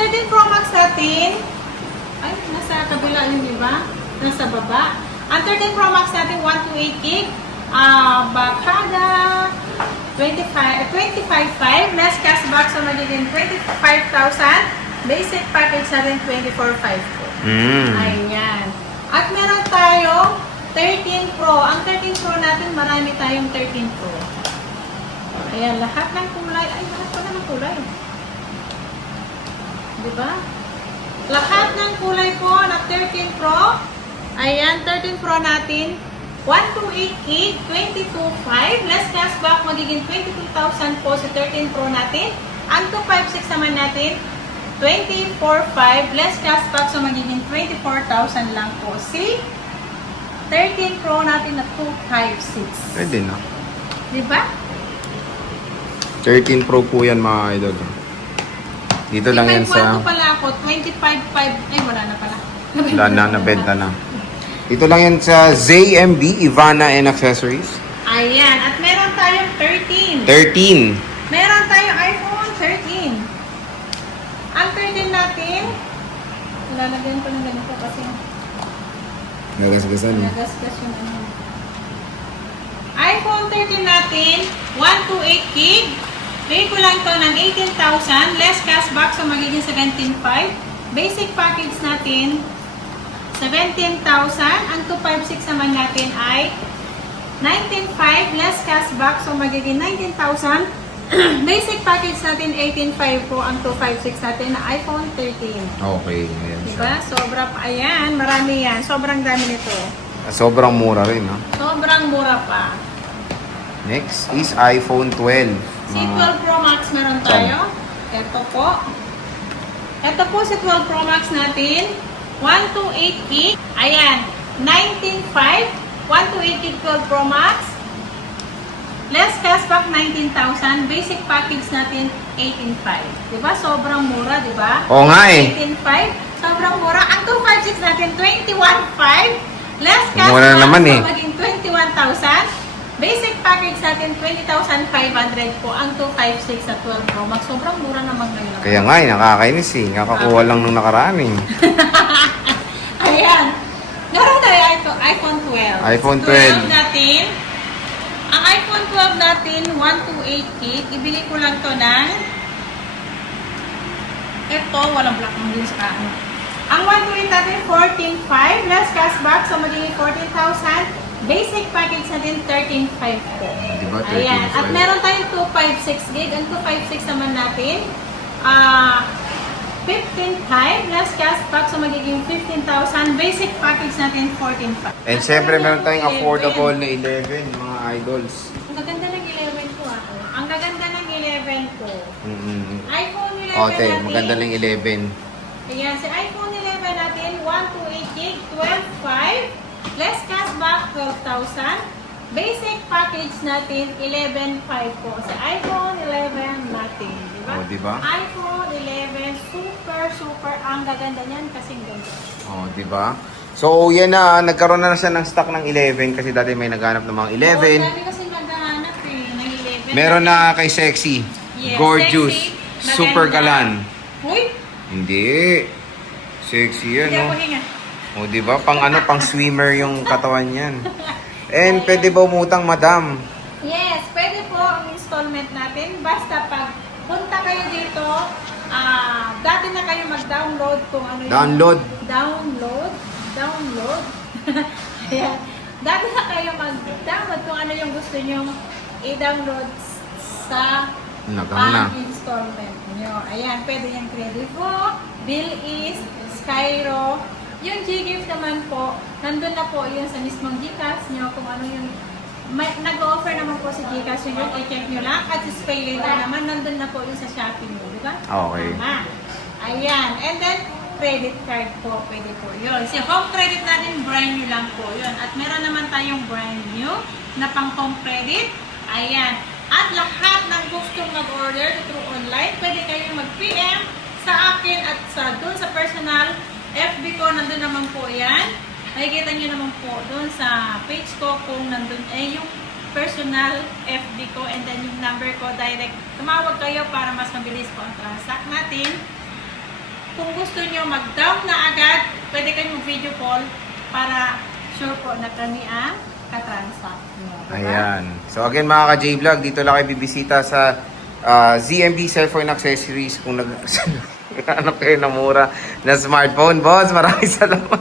13 Pro Max natin, ay, nasa kabila yun, di ba? Nasa baba. Ang 13 Pro Max natin, 128 gig. Bakada, 25.5. Less cashback, so magiging 25,000. Basic package natin, 24.5 po. Ayan. At meron tayong 13 Pro. Ang 13 Pro natin, marami tayong 13 Pro. Ayan, lahat ng kulay. Ay, lahat pala ng kulay. Diba? Lahat ng kulay po na 13 Pro. Ayan, 13 Pro natin. 128 gig, 22.5. Less cashback, magiging 22,000 po sa 13 Pro natin. Ang 256 naman natin, 24.5. Less cashback, so magiging 24,000 lang po. Si 13 Pro natin na 256. Pwede na. Diba? 13 Pro po yan mga idol. Dito lang yan sa... pala ako, 25.5. Ay, wala na pala. Wala na, nabenta na. Ito lang yan sa ZMB, Ivana and Accessories. Ayan. At meron tayong 13. 13. Meron tayong iPhone 13. Ang 13 natin, lalagyan ko ng ganito kasi Nagasgasan. nagasgas yung ano. iPhone 13 natin, 128 gig. Pay ko lang to ng 18,000. Less cashback, so magiging 17,500. Basic package natin, 17,000. Ang 256 naman natin ay 19,500. Less cashback, so magiging 19,000. Basic package natin, 18,500 po. Ang 256 natin na iPhone 13. Okay, ayan siya. Diba? Sobra pa. Ayan, marami yan. Sobrang dami nito. Sobrang mura rin, ha? Sobrang mura pa. Next is iPhone 12. Si 12 Pro Max meron tayo. Ito po. Ito po si 12 Pro Max natin. 128 gig. Ayan. 19,500. 128 gig 12 Pro Max. Less cashback, 19,000. Basic package natin, 18,500. Diba? Sobrang mura, diba? Oo nga eh. 18,500. Sobrang mura. Ang 256 natin, 21,500. Less cashback, Mura naman eh. so maging 21,000. Basic package natin, 20,500 po. Ang 256 sa 12 Pro Max. Sobrang mura naman ngayon. Kaya nga eh, nakakainis eh. Nakakuha lang nung nakaraan eh. Ayan. Meron tayo iPhone 12. iPhone 12. natin. Ang iPhone 12 natin, 128 gig. Ibili ko lang to ng ito, walang black ang din sa ano. Ang 128 natin, 14,500. Less cashback, so magiging 14,000. Basic package natin, 13,500 po. Diba? Ayan. 13,500. At meron tayong 256 gig. Ang 256 naman natin, 15,500. Less cashback, so magiging 15,000. Basic package natin, 14,500. And syempre meron tayong affordable na 11 mga idols. Ang gaganda ng 11 ko ako. Ang gaganda ng 11 ko. iPhone 11 Okay, natin. maganda lang 11. Ayan, si iPhone 11 natin, 128 gig, 12,500. Less cashback, 12,000. Basic package natin, 11,500 po. Sa iPhone 11 natin. Diba? Oh, diba? iPhone 11, super, ang gaganda niyan kasing ganda. Oh, di ba? So, yan na. Nagkaroon na siya ng stock ng 11 kasi dati may naghanap ng mga 11. Oh, dami kasi maghahanap eh, ng 11. Meron na kay Sexy. Yes, Gorgeous. sexy, maganda. Super galan. Uy, Hindi. Sexy yan, hindi no? ako hinga. O, di ba? Pang swimmer yung katawan yan. And pwede ba umutang, madam? Yes, pwede po ang installment natin. Basta pag punta kayo dito, dati na kayo mag-download kung ano yung... Download? Ayan. Dati na kayo mag-download kung ano yung gusto nyo i-download sa installment nyo. Ayan, pwede yung Credivo, BillEase, Skyro. Yung Ggift naman po, nandun na po yun sa mismong Gcash nyo kung ano yung nag-offer naman po si Gcash yun, i-check nyo lang. At sa Pay Later naman, nandun na po yun sa Shopee nyo, di ba? Okay. Tama. Ayan. And then, credit card po, pwede po yun. Si home credit natin, brand new lang po yun. At meron naman tayong brand new na pang home credit. Ayan. At lahat ng gustong mag-order through online, pwede kayong mag-PM sa akin at dun sa personal FB ko, nandun naman po yan. Makikita nyo naman po dun sa page ko kung nandun yung personal FB ko and then yung number ko direct. Tumawag kayo para mas mabilis po ang transact natin. kung gusto nyo mag-down na agad, pwede kayong mag-video call para sure po na kami ang katransact nyo. Diba? Ayan. So again mga ka-J-Vlog, dito lang kayo bibisita sa ZMB Cellphone Accessories kung naghanap kayo ng mura na smartphone. Boss, maraming salamat.